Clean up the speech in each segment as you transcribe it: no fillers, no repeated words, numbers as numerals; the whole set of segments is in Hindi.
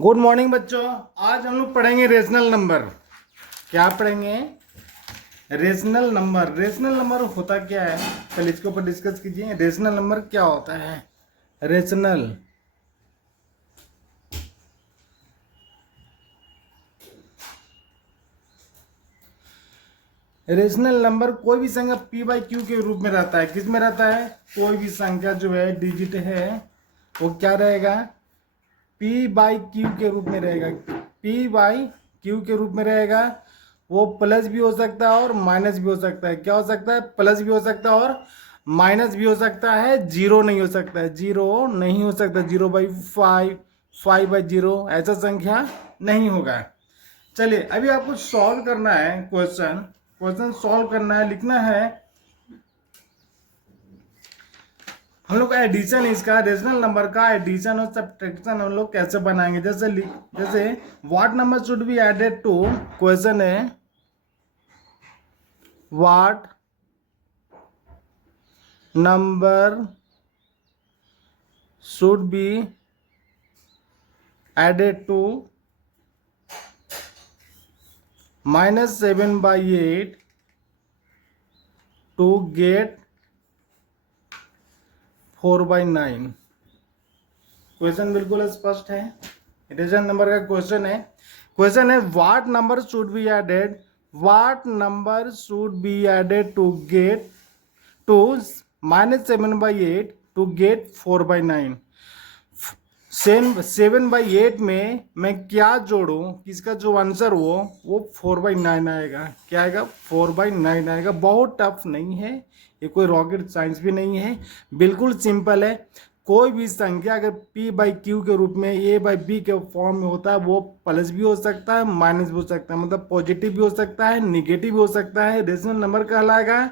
गुड मॉर्निंग बच्चों। आज हम लोग पढ़ेंगे रेशनल नंबर। क्या पढ़ेंगे? Rational number. रेशनल नंबर होता क्या है, चलिए इसके ऊपर डिस्कस कीजिए। रेशनल नंबर क्या होता है? रेशनल रेशनल नंबर कोई भी संख्या p बाई क्यू के रूप में रहता है। किस में रहता है? कोई भी संख्या जो है डिजिट है वो क्या रहेगा? p बाई क्यू के रूप में रहेगा। p बाई क्यू के रूप में रहेगा। वो प्लस भी हो सकता है और माइनस भी हो सकता है। क्या हो सकता है? प्लस भी हो सकता है और माइनस भी हो सकता है। जीरो नहीं हो सकता है। जीरो नहीं हो सकता। 0/5, 5/0 ऐसा संख्या नहीं होगा। चलिए अभी आपको सॉल्व करना है। क्वेश्चन सॉल्व करना है, लिखना है। हम लोग एडिशन, इसका रेशनल नंबर का एडिशन और सब्ट्रैक्शन हम लोग कैसे बनाएंगे? जैसे what number should be added to, question है what number should be added to -7/8 to get 4/9। Question बिल्कुल स्पष्ट है। एडिशन नंबर का क्वेश्चन है what number should be added, what number should be added to get to -7/8 to get 4/9। 7/8 में मैं क्या जोड़ूं, किसका जो आंसर हो वो 4/9 आएगा। क्या आएगा? 4/9 आएगा। बहुत टफ नहीं है, ये कोई रॉकेट साइंस भी नहीं है, बिल्कुल सिंपल है। कोई भी संख्या अगर p बाई क्यू के रूप में a बाई बी के फॉर्म में होता है, वो प्लस भी हो सकता है, माइनस भी हो सकता है, मतलब पॉजिटिव भी हो सकता है, निगेटिव भी हो सकता है, रेशनल नंबर कहलाएगा।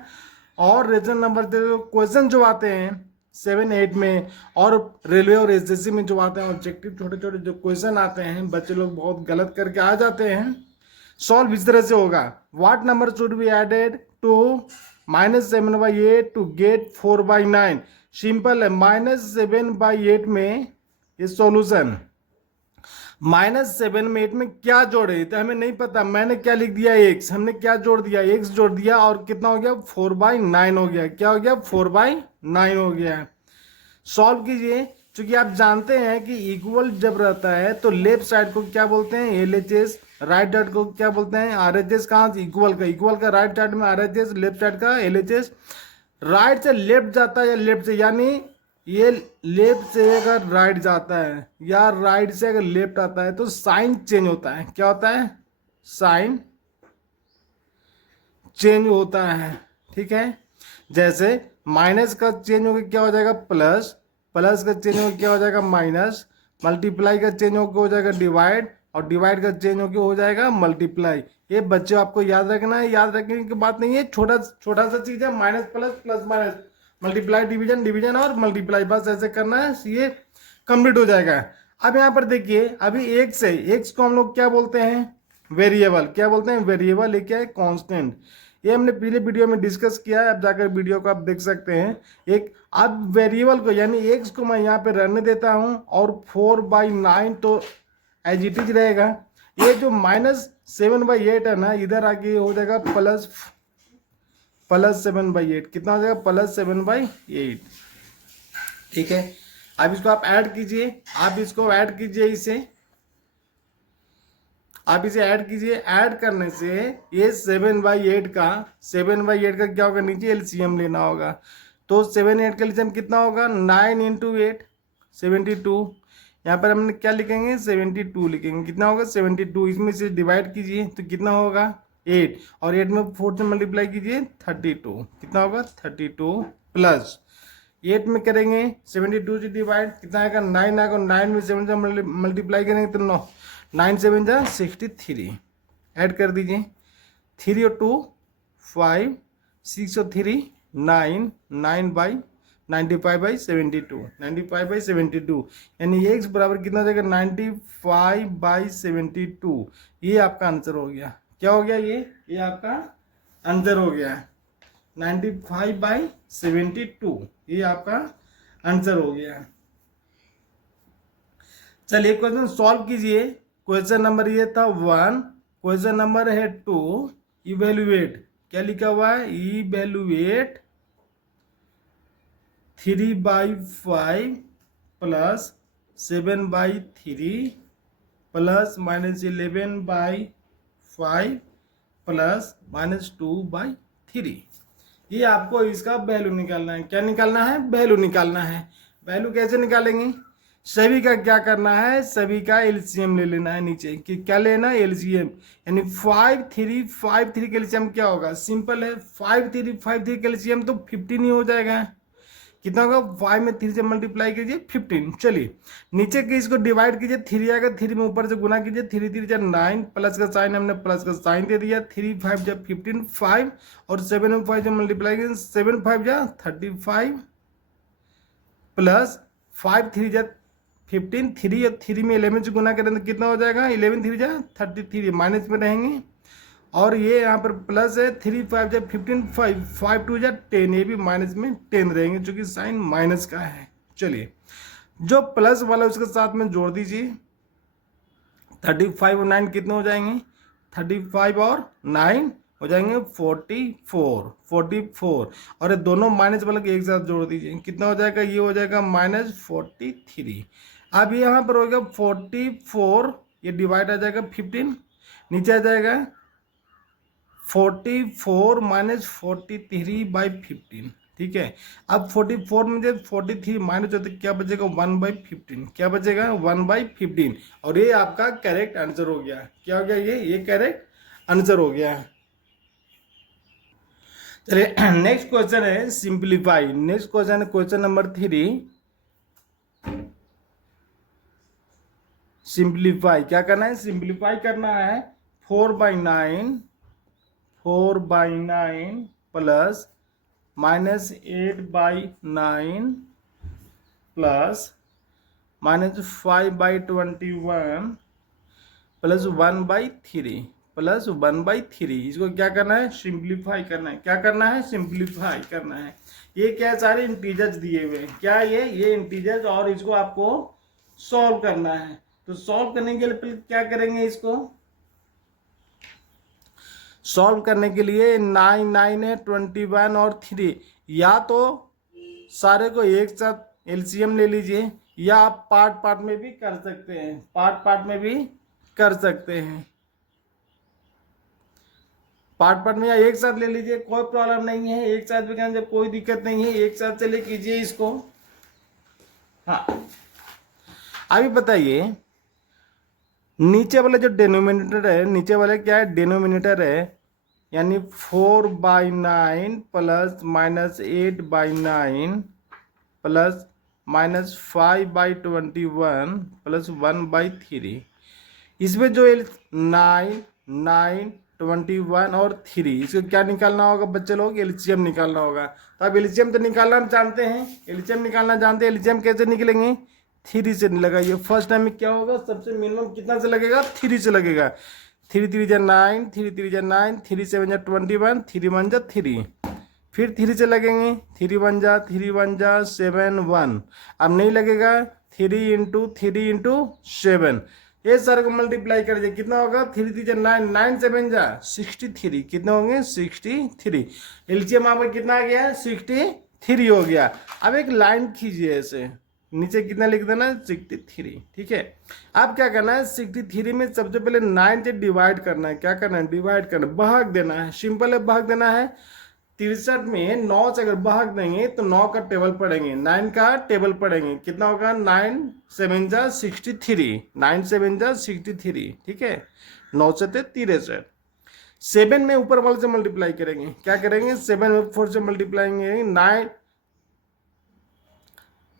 और रेशनल नंबर क्वेश्चन जो आते हैं 7-8 में और रेलवे और एसएससी में जो आते हैं ऑब्जेक्टिव, छोटे छोटे जो क्वेश्चन आते हैं, बच्चे लोग बहुत गलत करके आ जाते हैं। सॉल्व इस तरह से होगा। What number should be added to -7/8 to get 4/9। Simple है। -7/8 में ये सॉल्यूशन, -7/8 में क्या जोड़े तो हमें नहीं पता। मैंने क्या लिख दिया? x। हमने क्या जोड़ दिया? x जोड़ दिया और कितना हो गया? 4/9 हो गया। क्या हो गया? 4/9 हो गया। सॉल्व कीजिए। क्योंकि आप जानते हैं कि इक्वल जब रहता है तो लेफ्ट साइड को क्या बोलते हैं? LHS। राइट साइड को क्या बोलते हैं? RHS। कहाँ? इक्वल का राइट साइड में RHS, लेफ्ट साइड का LHS। राइट से लेफ्ट जाता है या लेफ्ट से, यानी ये लेफ्ट से अगर राइट जाता है या राइट से अगर लेफ्ट आता है तो साइन चेंज होता है। क्या होता है? साइन चेंज होता है। ठीक है। जैसे माइनस का चेंज होकर क्या हो जाएगा? प्लस। प्लस का चेंज होकर क्या हो जाएगा? माइनस। मल्टीप्लाई का चेंज होकर हो जाएगा डिवाइड, और डिवाइड का चेंज होकर हो जाएगा मल्टीप्लाई। ये बच्चों आपको याद रखना है। याद रखने की बात नहीं है, छोटा छोटा सा चीज है। Minus plus, plus minus, multiply division, division और मल्टीप्लाई, बस ऐसे करना है, ये कंप्लीट हो जाएगा। अब यहाँ पर देखिए, अभी एक्स को हम लोग क्या बोलते हैं? वेरिएबल। क्या बोलते हैं? वेरिएबल। ये क्या है? कांस्टेंट। ये हमने पहले वीडियो में डिस्कस किया है, अब जाकर वीडियो को आप देख सकते हैं। एक अब वेरिएबल को यानी एक्स को मैं यहाँ पे रहने देता हूँ और 4/9 तो एज इट इज रहेगा। ये जो -7/8 है ना, इधर आके हो जाएगा +7/8। कितना हो जाएगा? +7/8। ठीक है। अब इसको आप ऐड कीजिए, आप इसको ऐड कीजिए, इसे आप इसे ऐड कीजिए। ऐड करने से ये 7/8 का क्या होगा? नीचे एलसीएम लेना होगा। तो 7/8 का एलसीएम कितना होगा? 9 × 8 72। यहाँ पर हमने क्या लिखेंगे? 72 लिखेंगे। कितना होगा? 72। इसमें से डिवाइड कीजिए तो कितना होगा? 8, और 8 में 4 से मल्टीप्लाई कीजिए 32। कितना होगा? 32 प्लस 8 में करेंगे 72 से डिवाइड, कितना आएगा? 9 आएगा। 9 में 7 से मल्टीप्लाई करेंगे तो 9 7 जा 63। ऐड कर दीजिए। 3 और 2 5, 6 और 3 9, 95/72, 95/72, यानी x बराबर कितना जाएगा? 95/72। ये आपका आंसर हो गया। क्या हो गया? ये आपका आंसर हो गया। 95/72 ये आपका आंसर हो गया। चलिए क्वेश्चन सॉल्व कीजिए। क्वेश्चन नंबर ये था 1, क्वेश्चन नंबर है 2। इवेल्युएट, क्या लिखा हुआ है, इवेल्युएट 3/5 प्लस 7/3 प्लस -11/5 प्लस -2/3। ये आपको इसका वैल्यू निकालना है। क्या निकालना है, वैल्यू निकालना है। वैल्यू कैसे निकालेंगे, सभी का क्या करना है, सभी का एलसीएम ले लेना है नीचे कि क्या लेना है, एलसीएम। यानी 5 3 5 3 का एलसीएम क्या होगा, सिंपल है, 5 3 5 3 का एलसीएम तो 15 ही हो जाएगा। कितना होगा, 5 में 3 से मल्टीप्लाई कीजिए 15। चलिए नीचे के इसको डिवाइड कीजिए, 3 आएगा, 3 में ऊपर से गुना कीजिए, 3 3 जा 9, प्लस का साइन हमने प्लस का साइन दे दिया, 3 5 जा 15 5 और 7 में 5 से मल्टीप्लाई कीजिए, 7 5 जा 35 प्लस 5 3 जा 15, 3 और 3 में 11 से गुना करें तो कितना हो जाएगा, 11 3 जा 33, माइनस में रहेंगे। और ये यहाँ पर प्लस है, 3 5 जा 15 5 5 2 जा 10, ये भी माइनस में 10 रहेंगे क्योंकि साइन माइनस का है। चलिए जो प्लस वाला उसके साथ में जोड़ दीजिए, 35 और 9 कितने हो जाएंगे, 35 और 9 हो जाएंगे 44 और ये दोनों माइनस वाले के एक साथ जोड़ दीजिए, कितना हो जाएगा, ये हो जाएगा -43। अब यहाँ पर हो गया 44, ये डिवाइड आ जाएगा 15, नीचे आ जाएगा 44 माइनस 43/15। ठीक है, अब 44 में जब 43 माइनस होते क्या बचेगा, 1/15। क्या बचेगा, 1/15। और ये आपका करेक्ट आंसर हो गया। क्या हो गया, ये करेक्ट आंसर हो गया। चलिए नेक्स्ट क्वेश्चन है सिंप्लीफाई। नेक्स्ट क्वेश्चन है क्वेश्चन नंबर 3। सिंप्लीफाई क्या करना है, सिंप्लीफाई करना है 4/9 प्लस -8/9 प्लस -5/21 प्लस 1/3 इसको क्या करना है, सिंप्लीफाई करना है। क्या करना है, सिंप्लीफाई करना है। ये क्या सारे इंटीजर्स दिए हुए हैं, क्या ये इंटीजर्स, और इसको आपको सॉल्व करना है। तो सॉल्व करने के लिए क्या करेंगे, इसको सॉल्व करने के लिए 9 9 है, 21 और 3, या तो सारे को एक साथ एलसीएम ले लीजिए, या आप पार्ट पार्ट में भी कर सकते हैं, पार्ट पार्ट में भी कर सकते हैं, पार्ट पार्ट में या एक साथ ले लीजिए, कोई प्रॉब्लम नहीं है। एक साथ भी करने जब कोई दिक्कत नहीं है, एक साथ चले कीजिए इसको। हाँ अभी बताइए, नीचे वाला जो डिनोमिनेटर है, नीचे वाला क्या है, डिनोमिनेटर है, यानी 4/9 प्लस -8/9 प्लस -5/21 प्लस 1/3। इसमें जो 9 9 21 और 3, इसको क्या निकालना होगा बच्चे लोग, एलसीएम निकालना होगा। तो अब एलसीएम तो निकालना जानते हैं, एलसीएम निकालना जानते हैं। एलसीएम कैसे निकलेंगे, 3 से लगाइए। फर्स्ट टाइम में क्या होगा, सबसे मिनिमम कितना से लगेगा, 3 से लगेगा। 3 3 जा 9, 3 3 जा 9, 3 7 जा 21, 3 1 जा 3, फिर 3 से लगेंगे, 3 1 जा 7 1। अब नहीं लगेगा, 3 × 3 × 7, ये सारे को मल्टीप्लाई कर दीजिए, कितना होगा, 3 3 जा 9, 9 7 जा 63, कितने होंगे, 63। एलसीएम आपका कितना आ गया, 63 हो गया। अब एक लाइन खींचिए ऐसे, नीचे कितना लिख देना, 63। ठीक है, अब क्या करना है, 63 में सबसे पहले 9 से डिवाइड करना है। क्या करना है, डिवाइड करना, भाग देना है, सिंपल है, भाग देना है। 63 में 9 से अगर भाग देंगे तो 9 का टेबल पढ़ेंगे, 9 का टेबल पढ़ेंगे, कितना होगा, 9 7 जा 63, 9 7 जा 63। ठीक है, 9 से 63। 7 में ऊपर वाले से मल्टीप्लाई करेंगे, क्या करेंगे, 7 में 4 से मल्टीप्लाई करेंगे,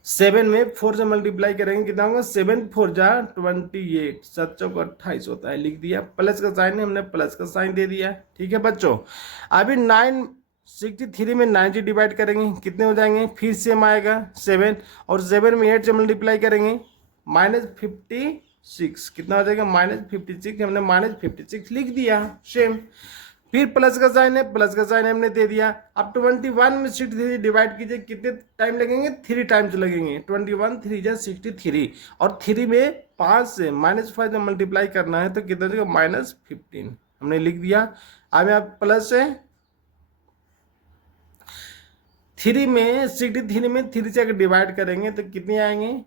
7 में 4 से मल्टीप्लाई करेंगे, कितना होगा, 7 4 जा 28, 7 चौक 28 होता है, लिख दिया। प्लस का साइन है, हमने प्लस का साइन दे दिया। ठीक है बच्चों, अभी 63 में 9 से डिवाइड करेंगे, कितने हो जाएंगे, फिर सेम आएगा 7, और 7 में 8 से मल्टीप्लाई करेंगे, -56, कितना हो जाएगा, -56, हमने -56 लिख दिया सेम। फिर प्लस का साइन है, प्लस का साइन हमने दे दिया। अब 21 में 63 डिवाइड कीजिए, कितने टाइम लगेंगे, 3 टाइम्स लगेंगे, 21 3 जा 63, और 3 में 5 से -5 जब मल्टीप्लाई करना है तो कितना हो जाएगा -15 हमने लिख दिया। अब यहाँ प्लस है 3 में 63 में 3 से अगर डिवाइड करेंगे तो कितने आएंगे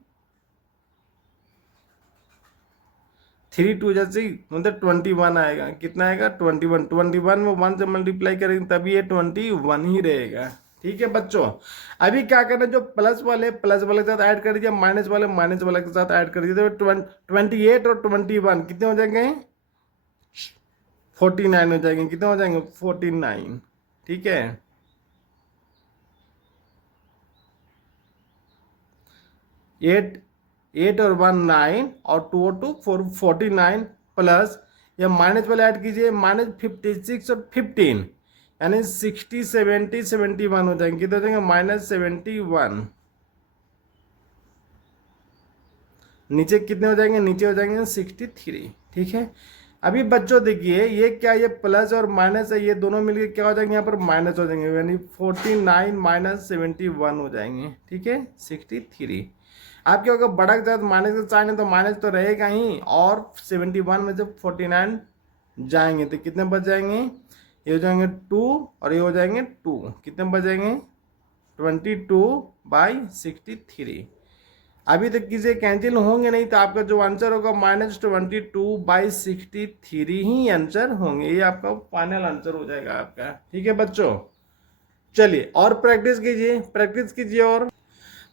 3 2 जैसे मतलब 21 आएगा। कितना आएगा 21। 21 में 1 से मल्टीप्लाई करेंगे तभी ये 21 ही रहेगा। ठीक है बच्चों, अभी क्या करना है जो प्लस वाले के साथ ऐड कर दीजिए, माइनस वाले के साथ ऐड कर दीजिए। तो 28 और 21 कितने हो जाएंगे 49 हो जाएंगे। कितने हो जाएंगे 49। ठीक है, 8 और 1 9 और 2 और 2 4 49 प्लस या माइनस वाले ऐड कीजिए -56 और 15 यानी 60 70 71 हो जाएंगे। कितने हो जाएंगे -71। नीचे कितने हो जाएंगे, नीचे हो जाएंगे 63। ठीक है, अभी बच्चों देखिए ये क्या, ये प्लस और माइनस है, ये दोनों मिलके क्या हो जाएंगे यहाँ पर माइनस हो जाएंगे, यानी 49 - 71 हो जाएंगे। ठीक है 63। आप क्या होगा बड़ा के साथ माइनस का साइन है तो माइनस तो रहेगा ही, और 71 में जब 49 जाएंगे तो कितने बच जाएंगे, ये हो जाएंगे 2 और ये हो जाएंगे 2। कितने बच जाएंगे 22/63। अभी तक किसी कैंसिल होंगे नहीं तो आपका जो आंसर होगा -22/63 ही आंसर होंगे। ये आपका फाइनल आंसर हो जाएगा आपका। ठीक है बच्चों, चलिए और प्रैक्टिस कीजिए और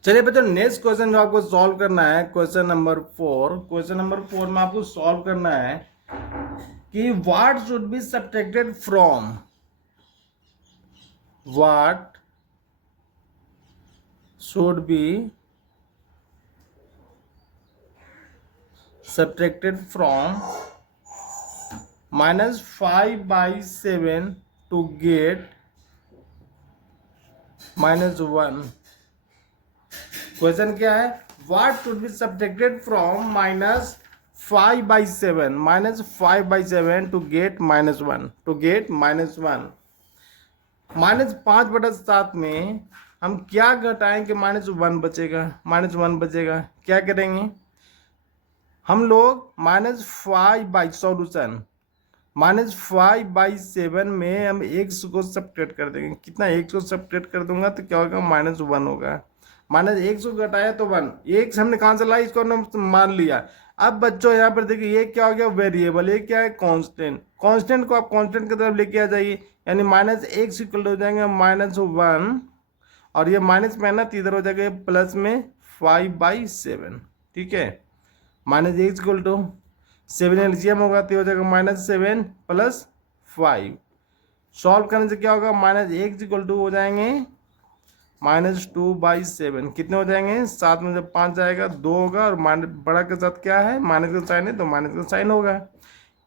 चलिए बच्चों नेक्स्ट क्वेश्चन जो आपको सॉल्व करना है क्वेश्चन नंबर 4 में आपको सॉल्व करना है कि what should be subtracted from, what should be subtracted from -5/7 to get -1। Question क्या है, what should be subtracted from -5/7 to get -1 -5/7 में हम क्या घटाएं कि -1 बचेगा। क्या करेंगे हम लोग -5/7 में हम x को सब्ट्रैक्ट कर देंगे। कितना x को सब्ट्रैक्ट कर दूंगा तो क्या होगा -1 होगा। -1 को घटाया तो 1, x हमने कहाँ से लाया, इसको हमने मान लिया। अब बच्चों यहाँ पर देखिए ये क्या हो गया वेरिएबल, ये क्या है कांस्टेंट को आप कांस्टेंट की तरफ लेके आ जाइए, यानी -x इक्वल हो जाएंगे -1 और ये माइनस में ना इधर हो जाएगा प्लस में 5/7। ठीक है, -x इक्वल टू 7 एलसीएम होगा तो हो जाएगा -7 + 5। सॉल्व करने से क्या होगा -x इक्वल टू हो जाएंगे -2/7। कितने हो जाएंगे 7 में जब 5 जाएगा 2 होगा और बड़ा के साथ क्या है माइनस का साइन है तो माइनस का साइन होगा,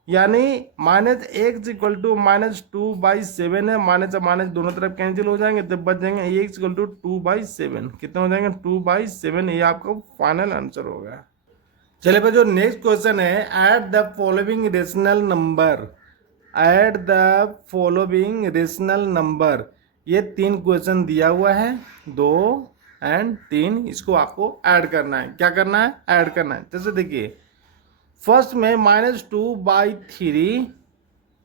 यानी -x इक्वल टू -2/7 है। माइनस और माइनस दोनों तरफ कैंसिल हो जाएंगे तो बच जाएंगे x इक्वल टू 2/7। कितने हो जाएंगे 2/7। ये आपका फाइनल आंसर होगा। चलिए बच्चों नेक्स्ट क्वेश्चन है add the following rational number. ये 3 क्वेश्चन दिया हुआ है 2 और 3, इसको आपको ऐड करना है। क्या करना है ऐड करना है। जैसे देखिए फर्स्ट में -2/3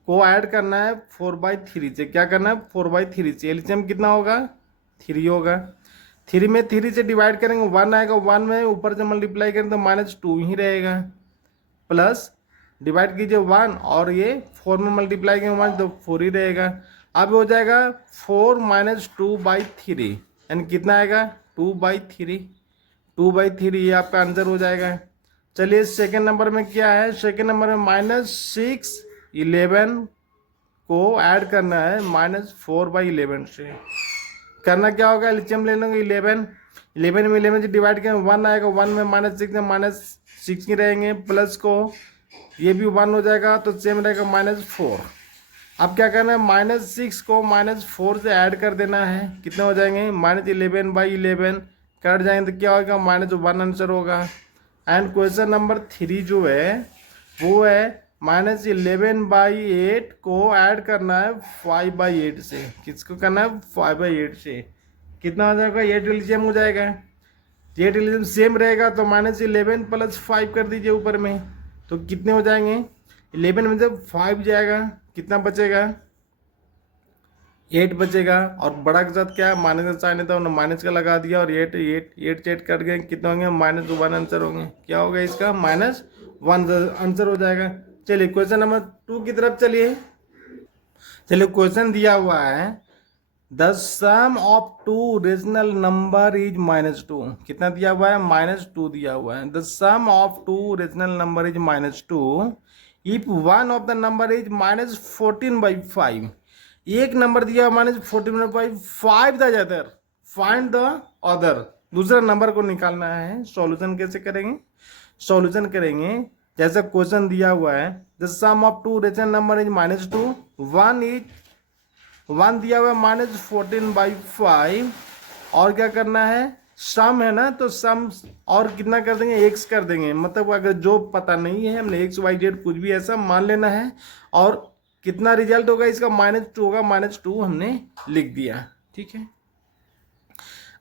को ऐड करना है 4/3 से। क्या करना है 4/3 से, एलसीएम कितना होगा 3 होगा। 3 में 3 से डिवाइड करेंगे 1 आएगा, 1 में ऊपर से मल्टीप्लाई करेंगे तो -2 ही रहेगा, प्लस डिवाइड कीजिए 1 और ये 4 में मल्टीप्लाई करेंगे 1 तो 4 ही रहेगा। अब हो जाएगा 4 - 2/3 यानी कितना आएगा 2/3 ये आपका आंसर हो जाएगा। चलिए सेकेंड नंबर में क्या है, सेकेंड नंबर में -6 11 को ऐड करना है -4/11 से। करना क्या होगा एलसीएम ले लेंगे 11 में 11 से डिवाइड करें 1 आएगा, 1 में -6 में -6 ही रहेंगे, प्लस को ये भी 1 हो जाएगा तो सेम रहेगा -4। अब क्या करना है -6 को -4 से ऐड कर देना है। कितने हो जाएंगे -11/11 कट जाएंगे तो क्या होगा -1 आंसर होगा। एंड क्वेश्चन नंबर 3 जो है वो है -11/8 को ऐड करना है 5/8 से। किसको करना है 5/8 से। कितना हो जाएगा 8 एलसीएम हो जाएगा। जेड एलिजम सेम रहेगा तो -11 + 5 कर दीजिए ऊपर में, तो कितने हो जाएंगे 11 में जब 5 जाएगा कितना बचेगा 8 बचेगा, और बड़ा के साथ क्या माइनस का साइन है तो हमने माइनस का लगा दिया, और 8 8 8 कट गए कितने होंगे -1 आंसर होंगे। क्या होगा इसका -1 आंसर हो जाएगा। चलिए क्वेश्चन नंबर 2 की तरफ चलिए। चलिए क्वेश्चन दिया हुआ है the sum of two rational number is -2। कितना दिया हुआ है -2 दिया हुआ है। The sum of two rational number is -2 if one of the number is -14/5। एक नंबर दिया -14/5, 5 the other, find the other. दूसरा नंबर को निकालना है। सॉल्यूशन कैसे करेंगे, सॉल्यूशन करेंगे जैसा क्वेश्चन दिया हुआ है the sum of two rational number is -2, one दिया हुआ है -14/5, और क्या करना है सम है ना, तो सम और कितना कर देंगे x कर देंगे, मतलब अगर जो पता नहीं है हमने x y z कुछ भी ऐसा मान लेना है, और कितना रिजल्ट होगा इसका -2 होगा, -2 हमने लिख दिया। ठीक है,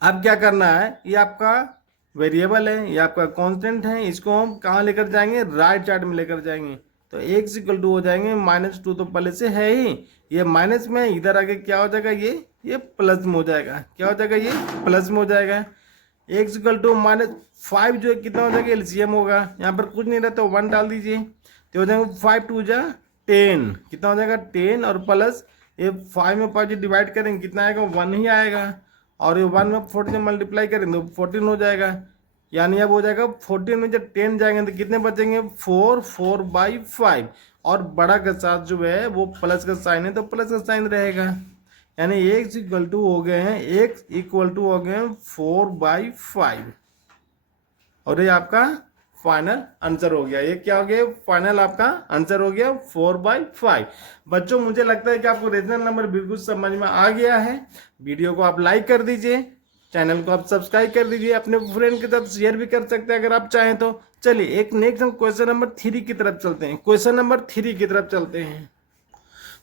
अब क्या करना है, ये आपका वेरिएबल है, ये आपका कांस्टेंट है, इसको हम कहाँ लेकर जाएंगे राइट चार्ट में लेकर जाएंगे, तो x = हो जाएंगे -2 तो पहले से है ही, ये माइनस में इधर आके क्या हो जाएगा ये प्लस में हो जाएगा। क्या हो जाएगा ये प्लस में हो जाएगा। x = -5 जो है कितना हो जाएगा एलसीएम होगा, यहाँ पर कुछ नहीं रहता 1 डाल दीजिए तो हो जाएगा 5 2 जा 10, कितना हो जाएगा 10, और प्लस ये 5 में 5 डिवाइड करेंगे कितना आएगा 1 ही आएगा, और ये 1 में 40 से मल्टीप्लाई करेंगे तो 14 हो जाएगा। यानी अब हो जाएगा 14 में जब 10 जाएंगे तो कितने बचेंगे 4/5, और बड़ा के साथ जो है वो प्लस का साइन है तो प्लस का साइन रहेगा। यानी x = हो गए हैं हो गए 4/5, और ये आपका फाइनल आंसर हो गया। ये क्या हो गया फाइनल आपका आंसर हो गया 4/5। बच्चों मुझे लगता है कि आपको रेशनल नंबर बिल्कुल समझ में आ गया है। वीडियो को आप लाइक कर दीजिए, चैनल को आप सब्सक्राइब कर दीजिए, अपने फ्रेंड के साथ शेयर भी कर सकते हैं अगर आप चाहें तो। चलिए एक नेक्स्ट हम क्वेश्चन नंबर 3 की तरफ चलते हैं। क्वेश्चन नंबर 3 की तरफ चलते हैं।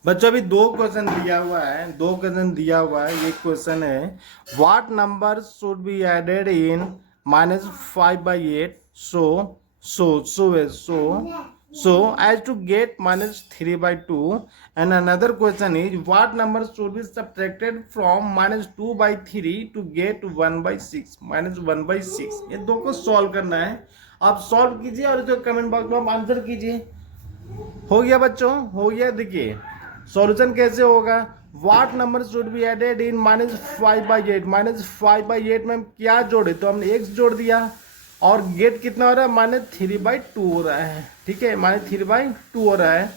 बच्चों अभी 2 क्वेश्चन दिया हुआ है, 2 क्वेश्चन दिया हुआ है। ये क्वेश्चन है what number should be added in -5/8 so as to get -3/2, and another question is what number should be subtracted from -2/3 to get 1/6 -1/6। ये दो को सॉल्व करना है, आप सॉल्व कीजिए और इसको कमेंट बॉक्स में आप आंसर कीजिए। हो गया बच्चों, हो गया। देखिए सॉल्यूशन कैसे होगा, what number should be added in -5/8। -5/8 में हम क्या जोड़े, तो हमने x जोड़ दिया, और गेट कितना हो रहा है -3/2 हो रहा है। ठीक है, -3/2 हो रहा है।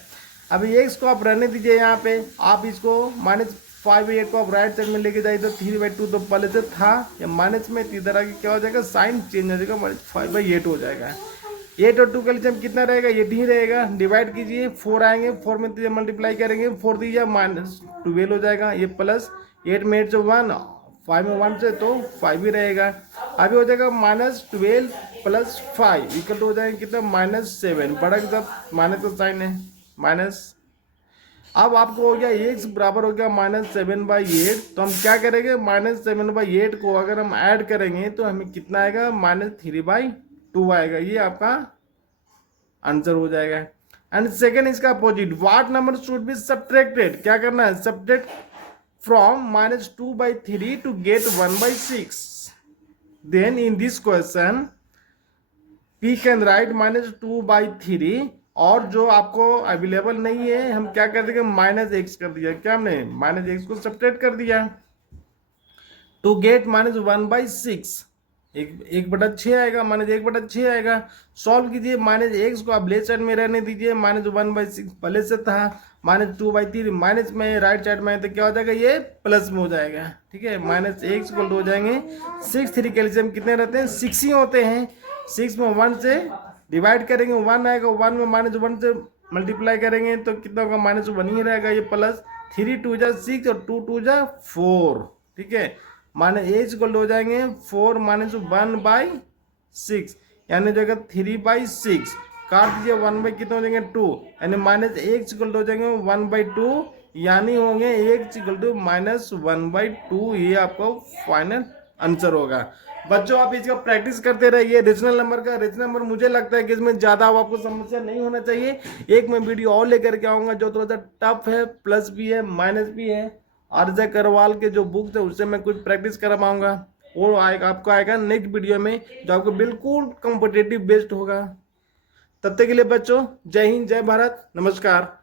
अभी x को आप रहने दीजिए यहाँ पे, आप इसको -5/8 को आप राइट साइड में लेके जाइए तो 3/2 तो पहले से था, या माइनस में इधर आके क्या हो जाएगा साइन चेंज हो जाएगा, -5/8 हो जाएगा। 8 और 2 का एलसीएम कितना रहेगा 8 ही रहेगा। डिवाइड कीजिए 4 आएंगे, 4 में 3 मल्टीप्लाई करेंगे 4 दीजिए -12 हो जाएगा, ये प्लस 8 में 8 से 1, 5 में 1 से तो 5 ही रहेगा। अभी हो जाएगा -12 + 5 इक्वल हो जाएगा कितना -7, बड़ा के साथ माइनस का साइन है माइनस। अब आपको हो गया x बराबर हो गया -7/8, तो हम क्या करेंगे -7/8 को अगर हम ऐड करेंगे तो हमें कितना आएगा -3/2 आएगा। ये आपका आंसर हो जाएगा। एंड सेकेंड इसका opposite, what number should be subtracted, क्या करना है subtract from -2/3 to get 1/6। then in this question p can write -2/3, और जो आपको अवेलेबल नहीं है हम क्या कर देंगे -x कर दिया। क्या हमने -x को सब्ट्रैक्ट कर दिया टू गेट -1/6, 1/6 आएगा, -1/6 आएगा। सॉल्व कीजिए, -x को आप लेफ्ट साइड में रहने दीजिए, -1/6 पहले से था, -2/3 माइनस में राइट साइड में तो क्या हो जाएगा ये प्लस में हो जाएगा। ठीक है, -x को हो जाएंगे 6, 3 के एलसीएम कितने रहते हैं 6 ही होते हैं। 6 में 1 से डिवाइड करेंगे 1 आएगा, 1 में -1 से मल्टीप्लाई करेंगे तो कितना होगा -1 ही रहेगा, ये प्लस 3 2 जा 6 और 2 2 जा 4। ठीक है, h हो जाएंगे 4 -1/6, यानी जो 3/6 काट दीजिए 1 कितने हो जाएंगे 2, यानी -x हो जाएंगे 1/2, यानी होंगे x -1/2। ये आपका फाइनल आंसर होगा। बच्चों आप इसका प्रैक्टिस करते रहिए। रीजनल नंबर का रीजनल नंबर मुझे लगता है कि इसमें ज़्यादा आपको समस्या नहीं होना चाहिए। एक मैं वीडियो और लेकर के आऊँगा जो थोड़ा सा टफ है, प्लस भी है माइनस भी है। आरजे अग्रवाल के जो बुक्स है उससे मैं कुछ प्रैक्टिस कर पाऊँगा, वो आएगा आपको आएगा नेक्स्ट वीडियो में जो आपको बिल्कुल कॉम्पिटेटिव बेस्ड होगा। तब तक के लिए बच्चों जय हिंद, जय भारत, नमस्कार।